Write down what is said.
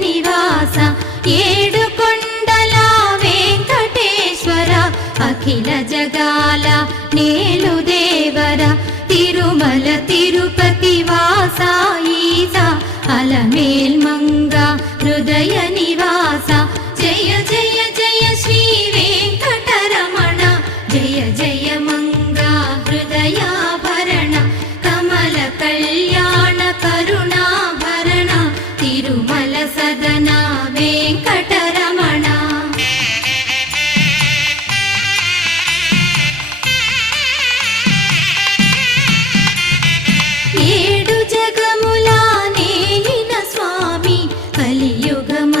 నివాస ఏడు కొండల వెంకటేశ్వర అఖిల జగాల నేలు దేవర తిరుమల తిరుపతి వాస ఈస అలమేల్ మంగ హృదయ నివాస జయ జయ జయ శ్రీ వెంకటరమణ జయ జయ మంగ హృదయాభరణ కమల కళ్యాణ కరుణాభరణ తిరుమల సదన వెంకటరమణ ఏడు జగముల నేలిన స్వామి కలియుగము